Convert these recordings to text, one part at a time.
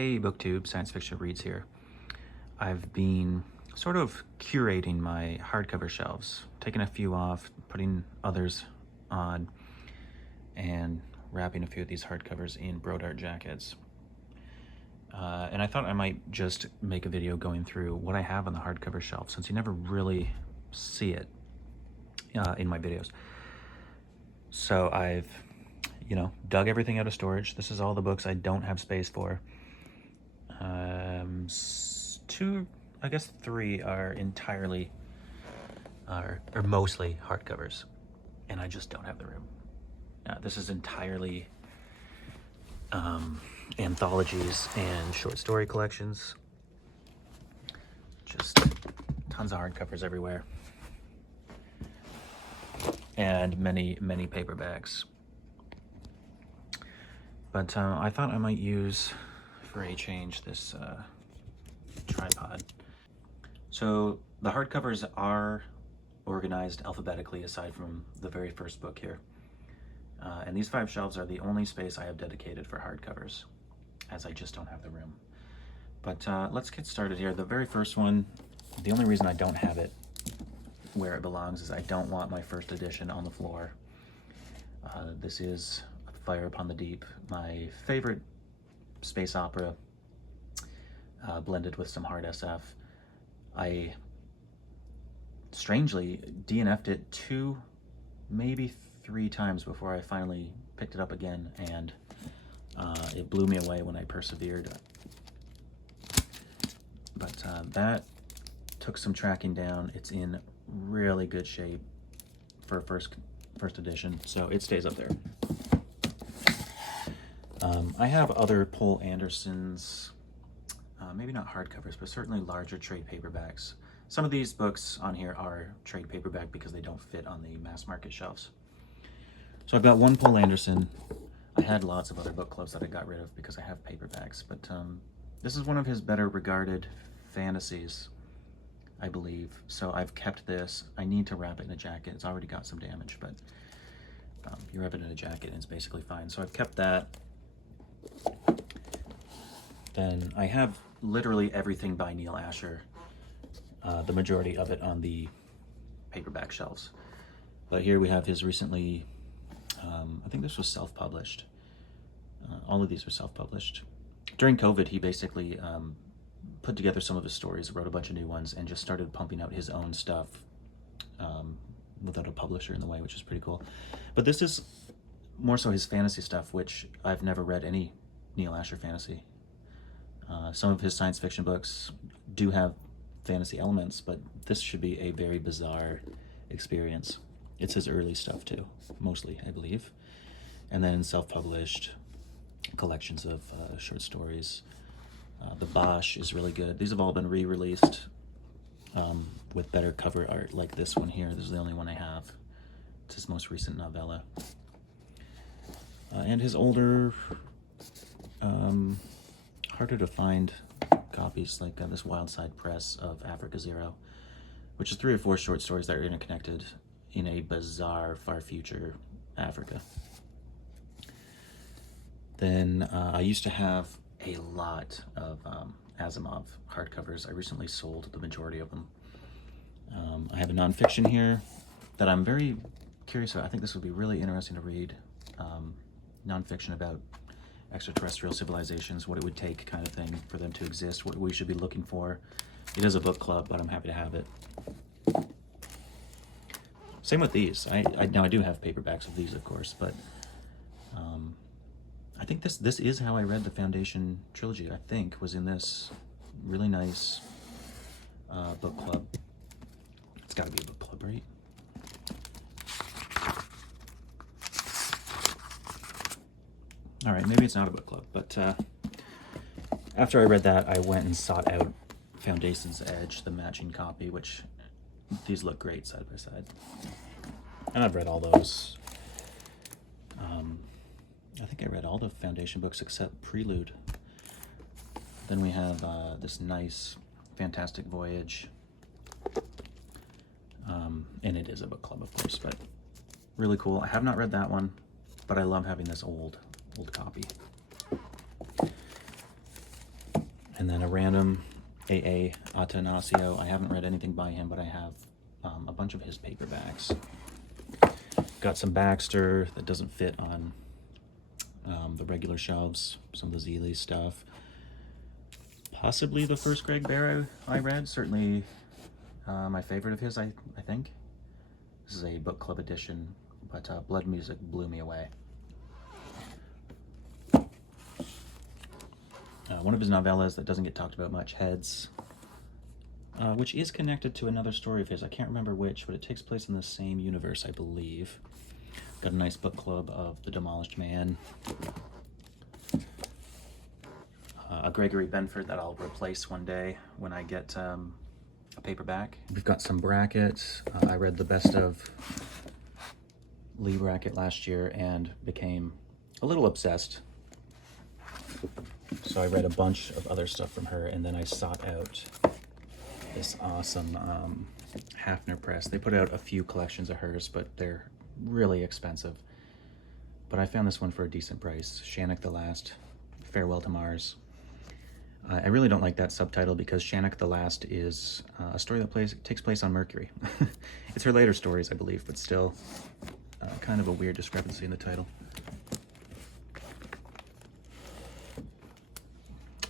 Hey booktube, science fiction reads here. I've been sort of curating my hardcover shelves, taking a few off, putting others on, and wrapping a few of these hardcovers in Brodart jackets. And I thought I might just make a video going through what I have on the hardcover shelf, since you never really see it in my videos. So I've, dug everything out of storage. This is all the books I don't have space for. Three are entirely, or mostly hardcovers, and I just don't have the room. This is entirely anthologies and short story collections. Just tons of hardcovers everywhere, and many paperbacks. But I thought I might use, for a change, this tripod. So the hardcovers are organized alphabetically aside from the very first book here. And these 5 shelves are the only space I have dedicated for hardcovers, as I just don't have the room. But let's get started here. The very first one, the only reason I don't have it where it belongs is I don't want my first edition on the floor. This is Fire Upon the Deep, my favorite space opera, blended with some hard SF. I strangely DNF'd it 2, maybe 3 times before I finally picked it up again, and it blew me away when I persevered. But that took some tracking down. It's in really good shape for first edition, so it stays up there. I have other Poul Anderson's, maybe not hardcovers, but certainly larger trade paperbacks. Some of these books on here are trade paperback because they don't fit on the mass market shelves. So I've got one Poul Anderson. I had lots of other book clubs that I got rid of because I have paperbacks, but this is one of his better regarded fantasies, I believe. So I've kept this. I need to wrap it in a jacket. It's already got some damage, but you wrap it in a jacket and it's basically fine. So I've kept that. Then I have literally everything by Neil Asher, the majority of it on the paperback shelves. But here we have his recently, I think this was self-published. All of these were self-published. During COVID, he basically put together some of his stories, wrote a bunch of new ones, and just started pumping out his own stuff without a publisher in the way, which is pretty cool. But this is more so his fantasy stuff, which I've never read any Neil Asher fantasy. Some of his science fiction books do have fantasy elements, but this should be a very bizarre experience. It's his early stuff too, mostly, I believe. And then self-published collections of short stories. The Bosch is really good. These have all been re-released with better cover art, like this one here. This is the only one I have. It's his most recent novella. And his older, harder to find copies, like this Wild Side Press of Africa Zero, which is 3 or 4 short stories that are interconnected in a bizarre, far future Africa. Then I used to have a lot of Asimov hardcovers. I recently sold the majority of them. I have a nonfiction here that I'm very curious about. I think this would be really interesting to read. Nonfiction about extraterrestrial civilizations, what it would take kind of thing for them to exist, what we should be looking for. It is a book club, but I'm happy to have it. Same with these. Now I do have paperbacks of these, of course, but I think this is how I read the Foundation trilogy. I think was in this really nice book club. It's got to be a book club, right? All right, maybe it's not a book club, but after I read that, I went and sought out Foundation's Edge, the matching copy, which these look great side by side. And I've read all those. I think I read all the Foundation books except Prelude. Then we have this nice Fantastic Voyage. And it is a book club, of course, but really cool. I have not read that one, but I love having this old copy. And then a random A.A. Attanasio. I haven't read anything by him, but I have a bunch of his paperbacks. Got some Baxter that doesn't fit on the regular shelves, some of the Zealy stuff. Possibly the first Greg Bear I read, certainly my favorite of his, I think. This is a book club edition, but Blood Music blew me away. One of his novellas that doesn't get talked about much, Heads, which is connected to another story of his. I can't remember which, but it takes place in the same universe, I believe. Got a nice book club of The Demolished Man. A Gregory Benford that I'll replace one day when I get a paperback. We've got some brackets. I read the best of Lee bracket last year and became a little obsessed. So I read a bunch of other stuff from her, and then I sought out this awesome Hafner Press. They put out a few collections of hers, but they're really expensive. But I found this one for a decent price. Shannock the Last, Farewell to Mars. I really don't like that subtitle because Shannock the Last is a story that takes place on Mercury. It's her later stories, I believe, but still kind of a weird discrepancy in the title.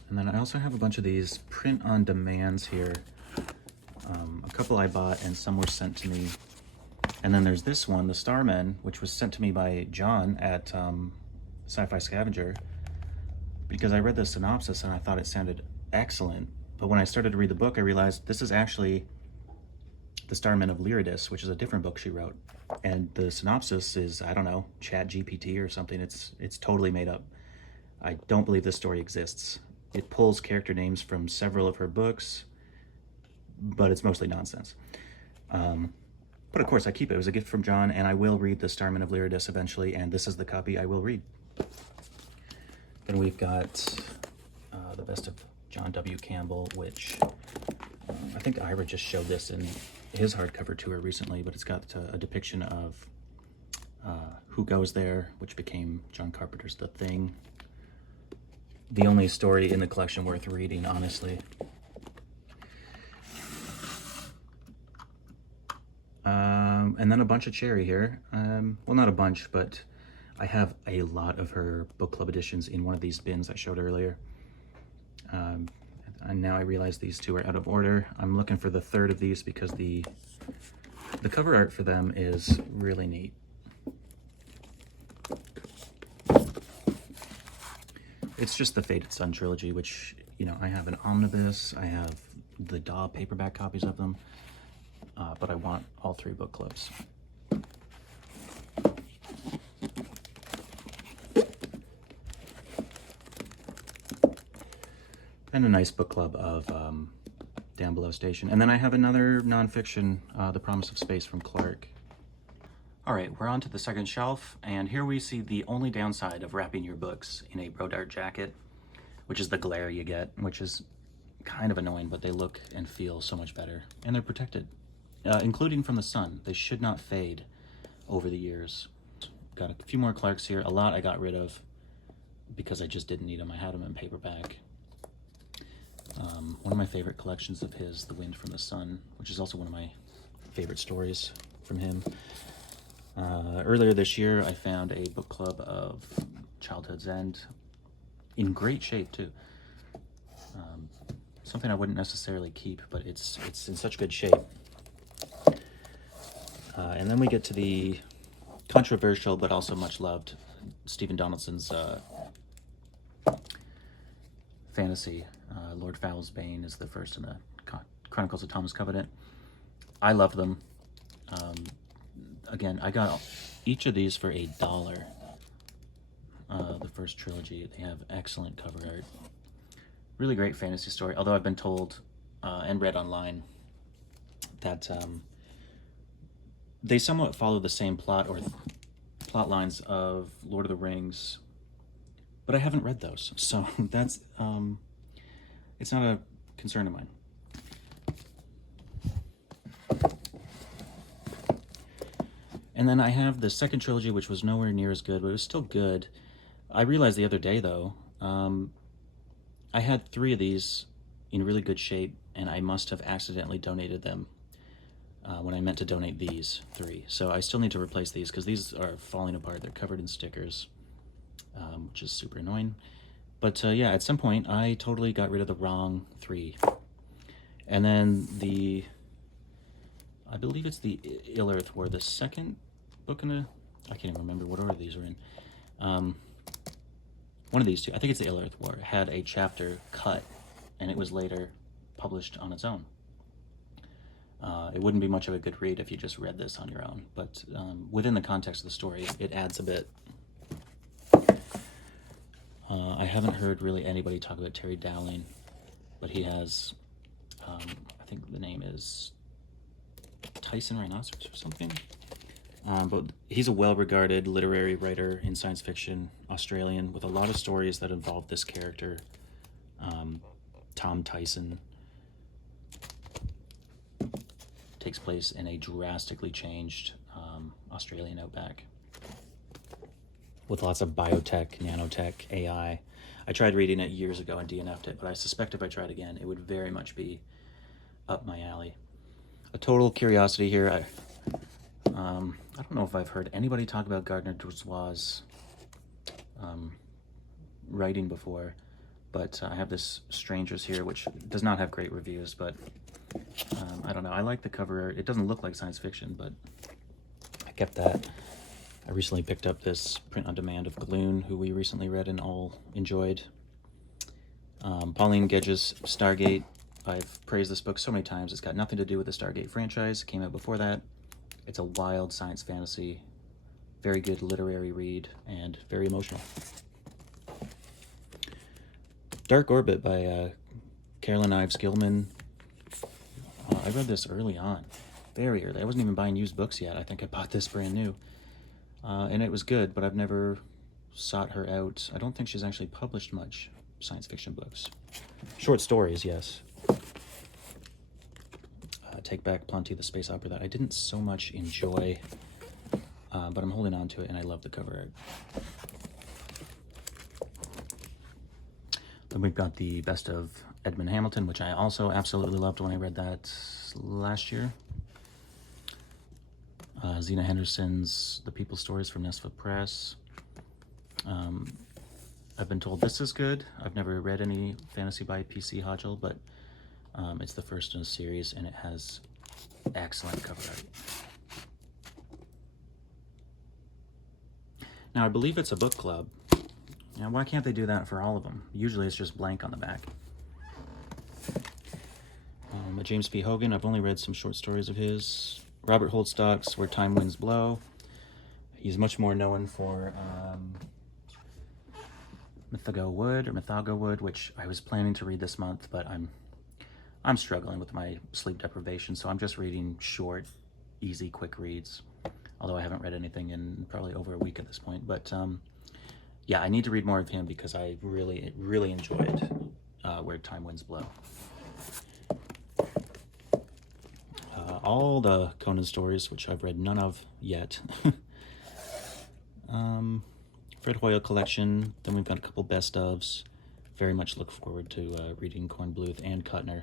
And then I also have a bunch of these print-on-demands here. A couple I bought and some were sent to me. And then there's this one, The Starmen, which was sent to me by John at Sci-Fi Scavenger, because I read the synopsis and I thought it sounded excellent. But when I started to read the book, I realized this is actually The Starmen of Lyridus, which is a different book she wrote. And the synopsis is, I don't know, Chat GPT or something. It's totally made up. I don't believe this story exists. It pulls character names from several of her books, but it's mostly nonsense. But of course I keep it. It was a gift from John, and I will read The Starmen of Lyridus eventually, and this is the copy I will read. Then we've got the best of John W. Campbell, which I think Ira just showed this in his hardcover tour recently, but it's got a depiction of Who Goes There, which became John Carpenter's The Thing. The only story in the collection worth reading, honestly. And then a bunch of Cherry here. Well, not a bunch, but I have a lot of her book club editions in one of these bins I showed earlier. And now I realize these two are out of order. I'm looking for the third of these because the cover art for them is really neat. It's just the Fated Sun trilogy, which, you know, I have an omnibus, I have the DAW paperback copies of them, but I want all three book clubs. And a nice book club of Down Below Station. And then I have another nonfiction, The Promise of Space from Clark. All right, we're on to the second shelf, and here we see the only downside of wrapping your books in a Brodart jacket, which is the glare you get, which is kind of annoying, but they look and feel so much better. And they're protected, including from the sun. They should not fade over the years. Got a few more Clarks here. A lot I got rid of because I just didn't need them. I had them in paperback. One of my favorite collections of his, The Wind from the Sun, which is also one of my favorite stories from him. Earlier this year, I found a book club of Childhood's End, in great shape too. Something I wouldn't necessarily keep, but it's in such good shape. And then we get to the controversial but also much loved Stephen Donaldson's fantasy. Lord Fowl's Bane is the first in the Chronicles of Thomas Covenant. I love them. Again, I got each of these for $1. The first trilogy. They have excellent cover art. Really great fantasy story, although I've been told and read online that they somewhat follow the same plot or plot lines of Lord of the Rings, but I haven't read those, so that's it's not a concern of mine. And then I have the second trilogy, which was nowhere near as good, but it was still good. I realized the other day, though, I had 3 of these in really good shape, and I must have accidentally donated them when I meant to donate these 3. So I still need to replace these because these are falling apart. They're covered in stickers, which is super annoying. But yeah, at some point I totally got rid of the wrong 3. And then I believe it's the Ill Earth War, the second book in the, I can't even remember what order these are in. One of these 2, I think it's the Ill Earth War, had a chapter cut, and it was later published on its own. It wouldn't be much of a good read if you just read this on your own, but within the context of the story, it adds a bit. I haven't heard really anybody talk about Terry Dowling, but he has, I think the name is Tyson Rhinoceros or something. But he's a well-regarded literary writer in science fiction, Australian, with a lot of stories that involve this character, Tom Tyson. Takes place in a drastically changed Australian outback with lots of biotech, nanotech, AI. I tried reading it years ago and DNF'd it, but I suspect if I tried again, it would very much be up my alley. A total curiosity here. I don't know if I've heard anybody talk about Gardner Dozois's writing before, but I have this Strangers here, which does not have great reviews, but I don't know. I like the cover. It doesn't look like science fiction, but I kept that. I recently picked up this print on demand of Gloon, who we recently read and all enjoyed. Pauline Gedge's Stargate. I've praised this book so many times. It's got nothing to do with the Stargate franchise. It came out before that. It's a wild science fantasy, very good literary read, and very emotional. Dark Orbit by Carolyn Ives Gilman. I read this early on, very early. I wasn't even buying used books yet. I think I bought this brand new. And it was good, but I've never sought her out. I don't think she's actually published much science fiction books. Short stories, yes. Take Back Plenty, the space opera that I didn't so much enjoy, but I'm holding on to it, and I love the cover art. Then we've got the Best of Edmund Hamilton, which I also absolutely loved when I read that last year. Zena Henderson's The People's Stories from Nesfa Press. I've been told this is good. I've never read any fantasy by P.C. Hodgel, but it's the first in a series, and it has excellent cover art. Now, I believe it's a book club. Now, why can't they do that for all of them? Usually it's just blank on the back. James P. Hogan, I've only read some short stories of his. Robert Holdstock's Where Time Winds Blow. He's much more known for Mythago Wood, which I was planning to read this month, but I'm struggling with my sleep deprivation, so I'm just reading short, easy, quick reads, although I haven't read anything in probably over a week at this point. But yeah, I need to read more of him because I really, really enjoyed Where Time Winds Blow. All the Conan stories, which I've read none of yet. Fred Hoyle collection. Then we've got a couple best ofs. Very much look forward to reading Kornbluth and Kuttner.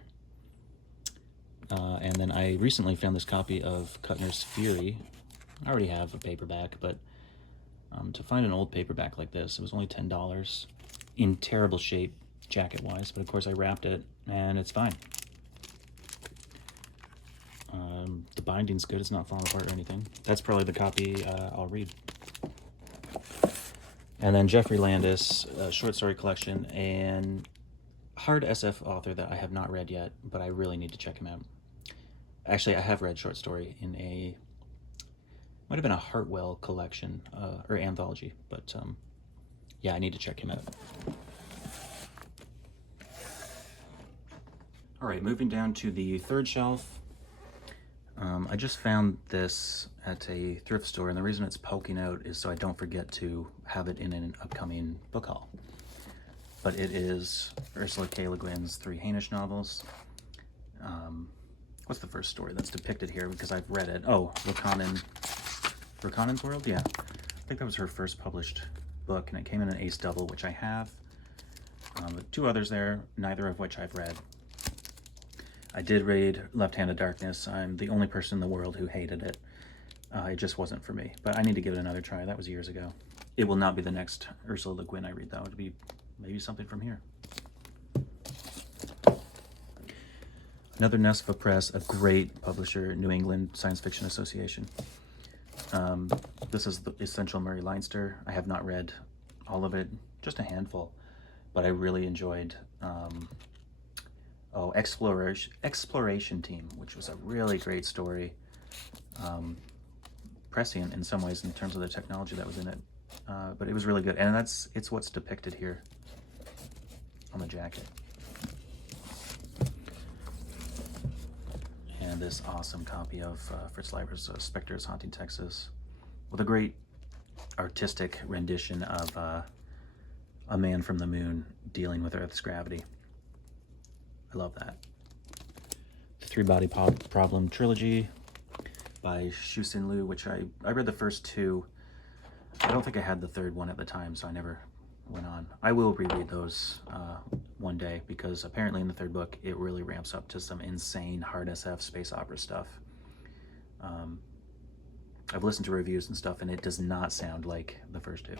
And then I recently found this copy of Kuttner's Fury. I already have a paperback, but to find an old paperback like this, it was only $10 in terrible shape, jacket-wise, but of course I wrapped it, and it's fine. The binding's good, it's not falling apart or anything. That's probably the copy I'll read. And then Jeffrey Landis, short story collection, and hard SF author that I have not read yet, but I really need to check him out. Actually, I have read short story in might have been a Hartwell collection, or anthology, but yeah, I need to check him out. All right, moving down to the third shelf. I just found this at a thrift store, and the reason it's poking out is so I don't forget to have it in an upcoming book haul. But it is Ursula K. Le Guin's 3 Hainish novels. What's the first story that's depicted here? Because I've read it. Oh, Rakanan's World? Yeah. I think that was her first published book, and it came in an ace double, which I have. With 2 others there, neither of which I've read. I did read Left Hand of Darkness. I'm the only person in the world who hated it. It just wasn't for me, but I need to give it another try. That was years ago. It will not be the next Ursula Le Guin I read, though. It'll be maybe something from here. Another Nesfa Press, a great publisher, New England Science Fiction Association. This is the Essential Murray Leinster. I have not read all of it, just a handful, but I really enjoyed Exploration Team, which was a really great story. Prescient in some ways in terms of the technology that was in it, but it was really good, and it's what's depicted here on the jacket. And this awesome copy of Fritz Leiber's Spectres Haunting Texas, with a great artistic rendition of a man from the moon dealing with Earth's gravity. I love that. The Three Body Problem trilogy by Xu Xin Liu, which I read the first two. I don't think I had the third one at the time, so I never went on. I will reread those one day, because apparently in the third book it really ramps up to some insane hard SF space opera stuff. I've listened to reviews and stuff, and it does not sound like the first two.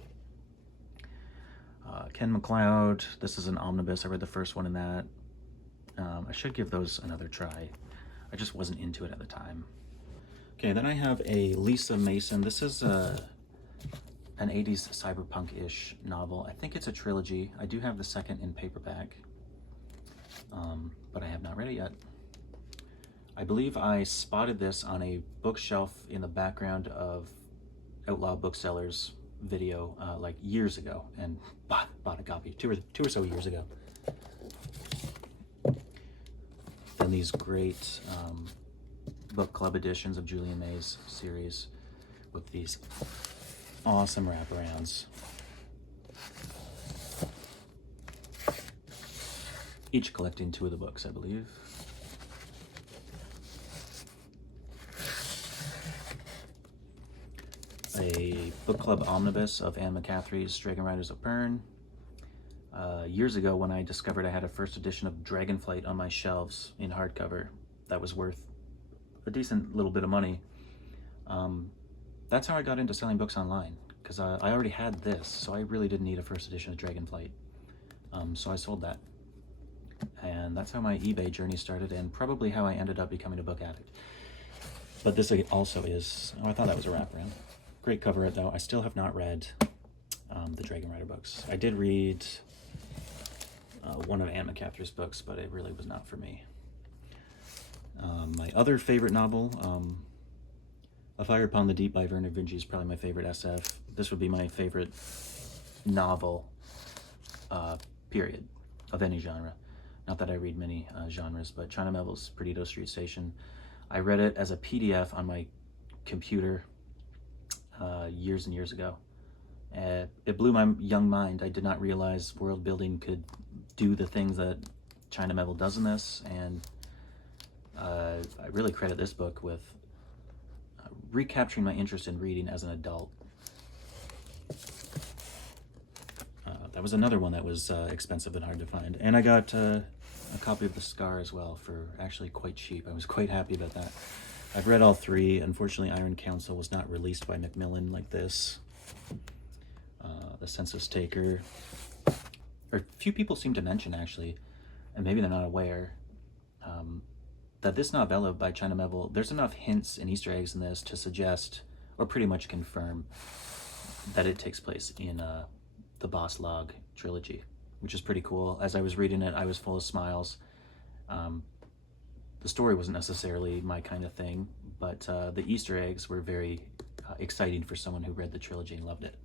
Ken MacLeod, this is an omnibus. I read the first one in that. I should give those another try. I just wasn't into it at the time. Okay, then I have a Lisa Mason. This is an 80s cyberpunk-ish novel. I think it's a trilogy. I do have the second in paperback, but I have not read it yet. I believe I spotted this on a bookshelf in the background of Outlaw Booksellers video like years ago, and bought a copy two or so years ago. Then these great book club editions of Julian May's series with these awesome wraparounds. Each collecting 2 of the books, I believe. A book club omnibus of Anne McCaffrey's Dragon Riders of Bern. Years ago, when I discovered I had a first edition of Dragonflight on my shelves in hardcover that was worth a decent little bit of money, that's how I got into selling books online, because I already had this, so I really didn't need a first edition of Dragonflight. So I sold that. And that's how my eBay journey started, and probably how I ended up becoming a book addict. But this also is, I thought that was a wraparound. Great cover art, though. I still have not read the Dragon Rider books. I did read one of Anne McCaffrey's books, but it really was not for me. My other favorite novel, A Fire Upon the Deep by Vernor Vinge, is probably my favorite SF. This would be my favorite novel, period, of any genre. Not that I read many genres, but China Melville's Perdido Street Station. I read it as a PDF on my computer years and years ago. It blew my young mind. I did not realize world building could do the things that China Melville does in this, and I really credit this book with recapturing my interest in reading as an adult. That was another one that was expensive and hard to find. And I got a copy of The Scar as well for actually quite cheap. I was quite happy about that. I've read all 3. Unfortunately, Iron Council was not released by Macmillan like this. The Census Taker. Or few people seem to mention, actually, and maybe they're not aware, that this novella by China Melville, there's enough hints and Easter eggs in this to suggest, or pretty much confirm, that it takes place in the Boss Log trilogy, which is pretty cool. As I was reading it, I was full of smiles. The story wasn't necessarily my kind of thing, but the Easter eggs were very exciting for someone who read the trilogy and loved it.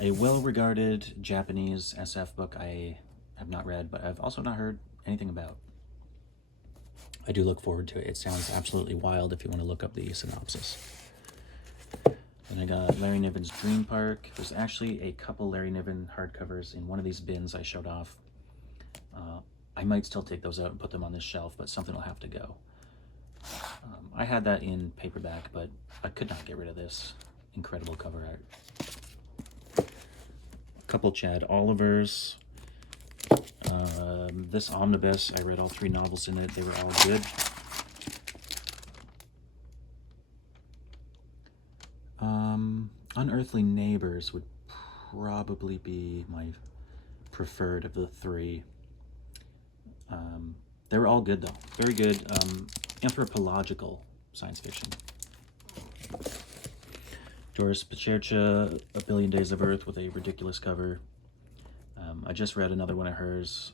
A well-regarded Japanese SF book I have not read, but I've also not heard anything about. I do look forward to it. It sounds absolutely wild if you want to look up the synopsis. And I got Larry Niven's Dream Park. There's actually a couple Larry Niven hardcovers in one of these bins I showed off. I might still take those out and put them on this shelf, but something will have to go. I had that in paperback, but I could not get rid of this incredible cover art. couple Chad Olivers. This omnibus, I read all 3 novels in it. They were all good. Unearthly Neighbors would probably be my preferred of the 3. They were all good, though. Very good anthropological science fiction. Doris Pachercha, A Billion Days of Earth, with a ridiculous cover. I just read another one of hers.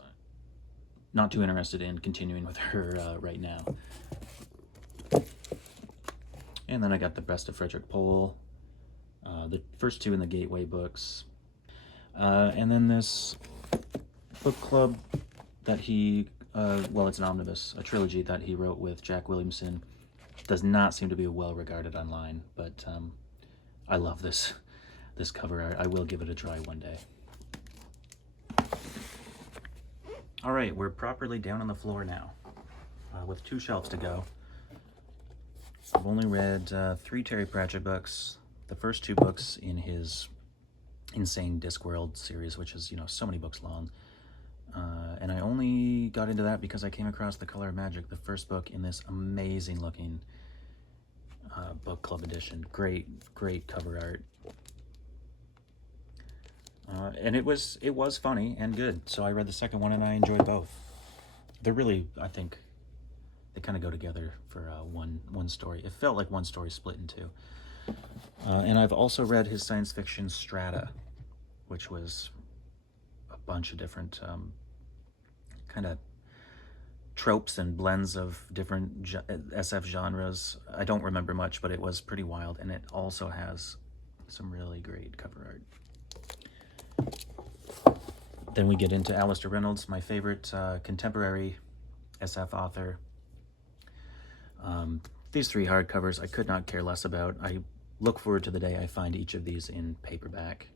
Not too interested in continuing with her right now. And then I got The Best of Frederick Pohl. The first 2 in the Gateway books. And then this book club that he, well, it's an omnibus, a trilogy that he wrote with Jack Williamson. Does not seem to be well regarded online, but I love this cover. I will give it a try one day. All right, we're properly down on the floor now, with 2 shelves to go. I've only read 3 Terry Pratchett books, the first 2 books in his Insane Discworld series, which is, so many books long. And I only got into that because I came across The Color of Magic, the first book in this amazing looking book club edition. Great cover art. And it was funny and good. So I read the second one and I enjoyed both. They're really, I think, they kind of go together for one story. It felt like one story split in 2. And I've also read his science fiction Strata, which was a bunch of different kind of tropes and blends of different SF genres. I don't remember much, but it was pretty wild, and it also has some really great cover art. Then we get into Alistair Reynolds, my favorite contemporary SF author. These 3 hardcovers I could not care less about. I look forward to the day I find each of these in paperback,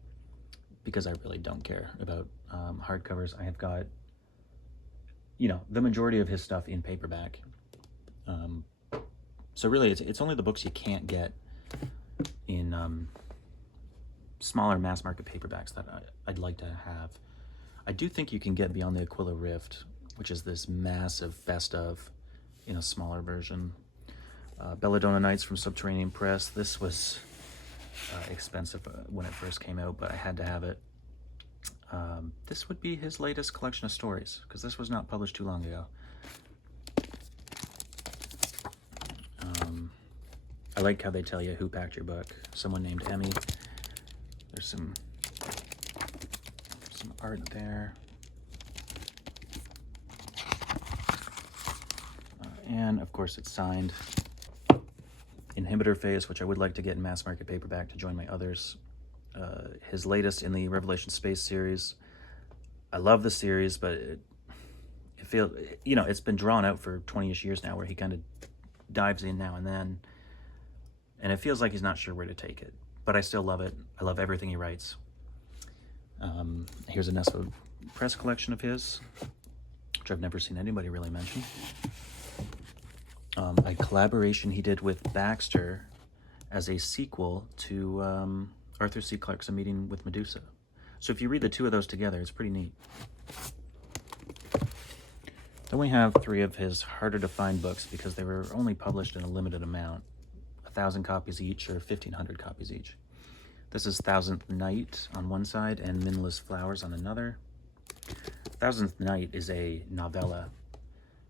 because I really don't care about hardcovers. I have got, the majority of his stuff in paperback. So really, it's only the books you can't get in smaller mass market paperbacks that I'd like to have. I do think you can get Beyond the Aquila Rift, which is this massive best of in a smaller version. Belladonna Nights from Subterranean Press. This was expensive when it first came out, but I had to have it. This would be his latest collection of stories, because this was not published too long ago. I like how they tell you who packed your book. Someone named Emmy. There's some art there. And of course it's signed. Inhibitor Phase, which I would like to get in mass market paperback to join my others. His latest in the Revelation Space series. I love the series, but it feels, it's been drawn out for 20-ish years now, where he kind of dives in now and then, and it feels like he's not sure where to take it. But I still love it. I love everything he writes. Here's a Nesfa Press collection of his, which I've never seen anybody really mention. A collaboration he did with Baxter as a sequel to Arthur C. Clarke's A Meeting with Medusa. So if you read the 2 of those together, it's pretty neat. Then we have 3 of his harder to find books, because they were only published in a limited amount, 1,000 copies each or 1,500 copies each. This is Thousandth Night on one side and Mindless Flowers on another. Thousandth Night is a novella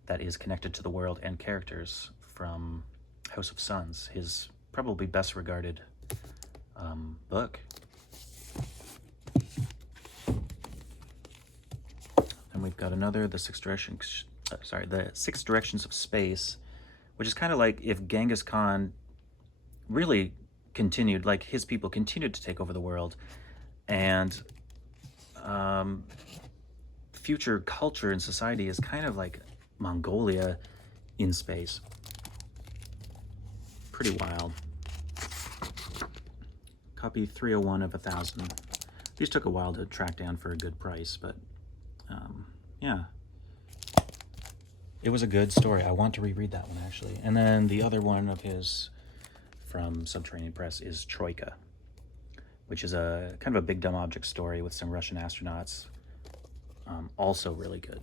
that is connected to the world and characters from House of Suns, his probably best regarded book. And we've got another, The Six Directions of Space, which is kind of like if Genghis Khan really continued, like his people continued to take over the world, and future culture and society is kind of like Mongolia in space. Pretty wild. Copy 301 of 1,000. These took a while to track down for a good price, but yeah. It was a good story. I want to reread that one, actually. And then the other one of his from Subterranean Press is Troika, which is a kind of a big dumb object story with some Russian astronauts. Also really good.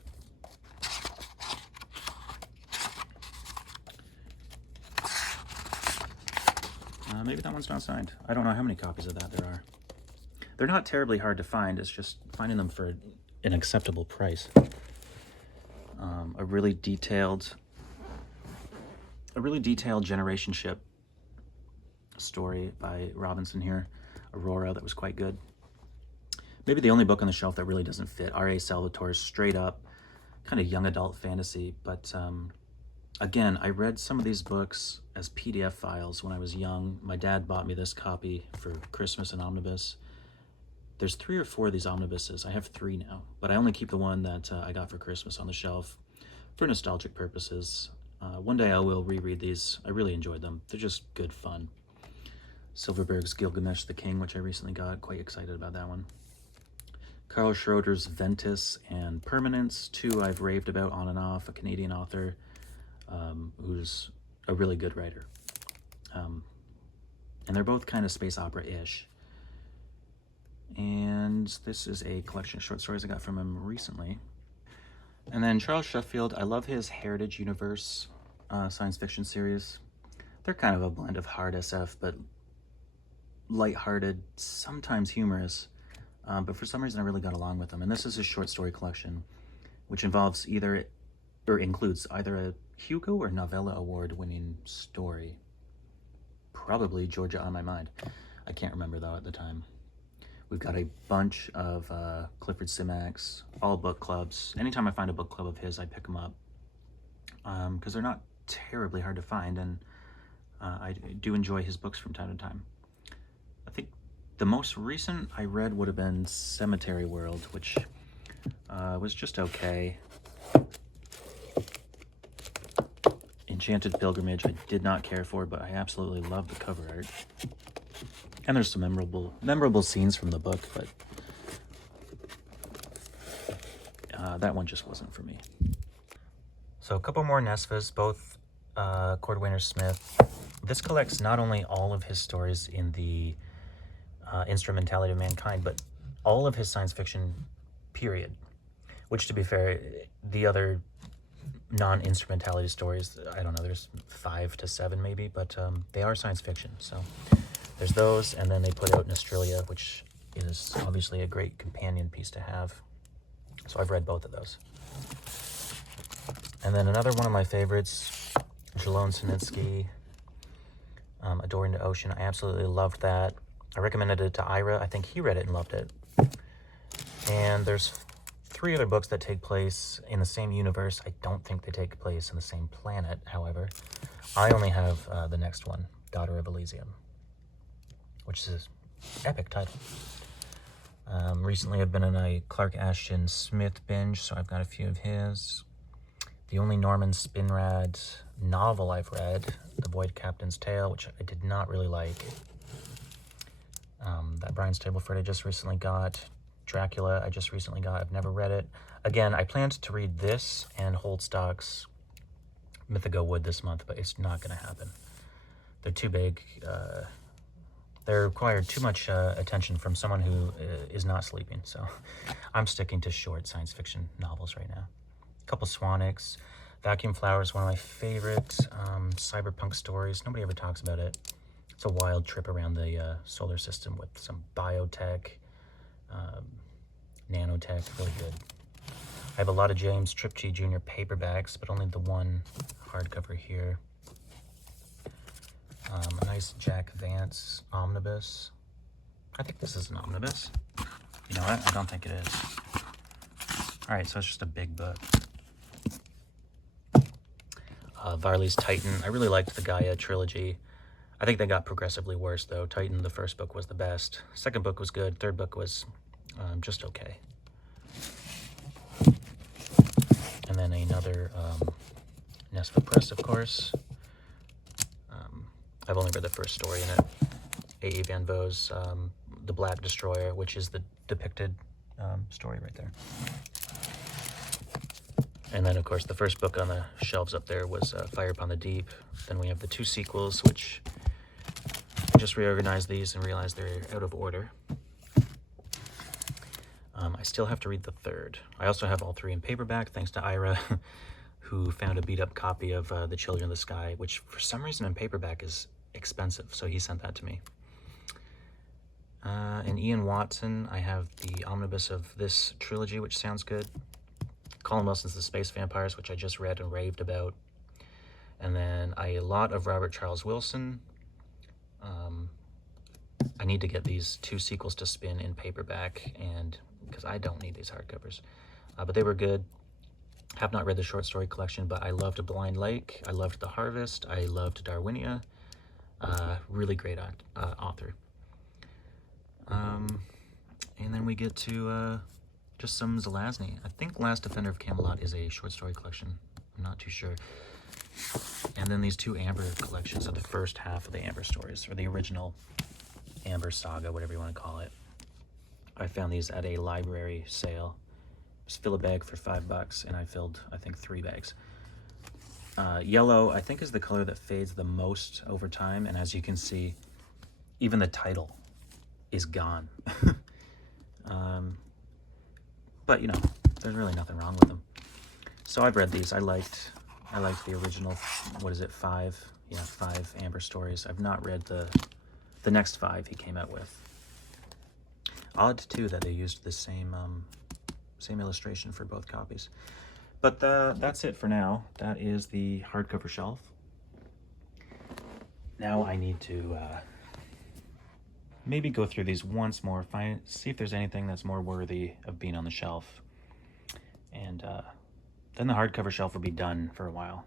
Maybe that one's not signed. I don't know how many copies of that there are. They're not terribly hard to find. It's just finding them for an acceptable price. A really detailed generation ship story by Robinson here, Aurora, that was quite good. Maybe the only book on the shelf that really doesn't fit, R.A. Salvatore's straight up kind of young adult fantasy, but again, I read some of these books as PDF files when I was young. My dad bought me this copy for Christmas in omnibus. There's 3 or 4 of these omnibuses. I have 3 now, but I only keep the one that I got for Christmas on the shelf for nostalgic purposes. One day I will reread these. I really enjoyed them. They're just good fun. Silverberg's Gilgamesh the King, which I recently got. Quite excited about that one. Carl Schroeder's Ventus and Permanence, 2 I've raved about on and off, a Canadian author who's a really good writer. And they're both kind of space opera-ish. And this is a collection of short stories I got from him recently. And then Charles Sheffield, I love his Heritage Universe science fiction series. They're kind of a blend of hard SF, but lighthearted, sometimes humorous. But for some reason I really got along with them. And this is his short story collection, which involves includes either a Hugo or Novella Award winning story. Probably Georgia on My Mind. I can't remember though at the time. We've got a bunch of Clifford Simax, all book clubs. Anytime I find a book club of his, I pick them up because they're not terribly hard to find, and I do enjoy his books from time to time. I think the most recent I read would have been Cemetery World, which was just okay. Enchanted Pilgrimage I did not care for, but I absolutely love the cover art. And there's some memorable scenes from the book, but that one just wasn't for me. So a couple more Nesphas, both Cordwainer Smith. This collects not only all of his stories in the Instrumentality of Mankind, but all of his science fiction, period. Which, to be fair, the other non-instrumentality stories, I don't know, there's 5 to 7 maybe, but they are science fiction, so there's those. And then they put out Nostralia, which is obviously a great companion piece to have, so I've read both of those. And then another one of my favorites, Jalon Sinitsky, Adoring the Ocean. I absolutely loved that. I recommended it to Ira. I think he read it and loved it. And there's 3 other books that take place in the same universe. I don't think they take place in the same planet, however. I only have the next one, Daughter of Elysium, which is an epic title. Recently I've been in a Clark Ashton Smith binge, so I've got a few of his. The only Norman Spinrad novel I've read, The Void Captain's Tale, which I did not really like. That Brian Stableford I just recently got. Dracula I just recently got. I've never read it. Again, I planned to read this and Holdstock's Mythica Wood this month, but it's not going to happen. They're too big. They require too much attention from someone who is not sleeping, so I'm sticking to short science fiction novels right now. A couple Swanix. Vacuum Flowers, one of my favorite cyberpunk stories. Nobody ever talks about it. It's a wild trip around the solar system with some biotech, nanotech, really good. I have a lot of James Triptych Jr. paperbacks, but only the one hardcover here. A nice Jack Vance omnibus. I think this is an omnibus. You know what? I don't think it is. All right, so it's just a big book. Varley's Titan. I really liked the Gaia trilogy. I think they got progressively worse, though. Titan, the first book, was the best. Second book was good. Third book was just okay. And then another Nesfa Press, of course. I've only read the first story in it. A.E. Van Vo's The Black Destroyer, which is the depicted story right there. And then, of course, the first book on the shelves up there was Fire Upon the Deep. Then we have the 2 sequels, which just reorganized these and realized they're out of order. I still have to read the third. I also have all three in paperback, thanks to Ira, who found a beat-up copy of The Children of the Sky, which for some reason in paperback is expensive, so he sent that to me. And Ian Watson, I have the omnibus of this trilogy, which sounds good. Colin Wilson's The Space Vampires, which I just read and raved about. And then a lot of Robert Charles Wilson. I need to get these 2 sequels to Spin in paperback, and because I don't need these hardcovers. But they were good. Have not read the short story collection, but I loved Blind Lake. I loved The Harvest. I loved Darwinia. Really great author. And then we get to just some Zelazny. I think Last Defender of Camelot is a short story collection. I'm not too sure. And then these 2 Amber collections are the first half of the Amber stories, or the original Amber saga, whatever you want to call it. I found these at a library sale. Just fill a bag for $5, and I filled, I think, 3 bags. Yellow, I think, is the color that fades the most over time, and as you can see, even the title is gone. But, you know, there's really nothing wrong with them. So I've read these. I liked the original, what is it, 5? Yeah, 5 Amber stories. I've not read the next 5 he came out with. Odd, too, that they used the same illustration for both copies. But that's it for now. That is the hardcover shelf. Now I need to maybe go through these once more, see if there's anything that's more worthy of being on the shelf. And then the hardcover shelf will be done for a while.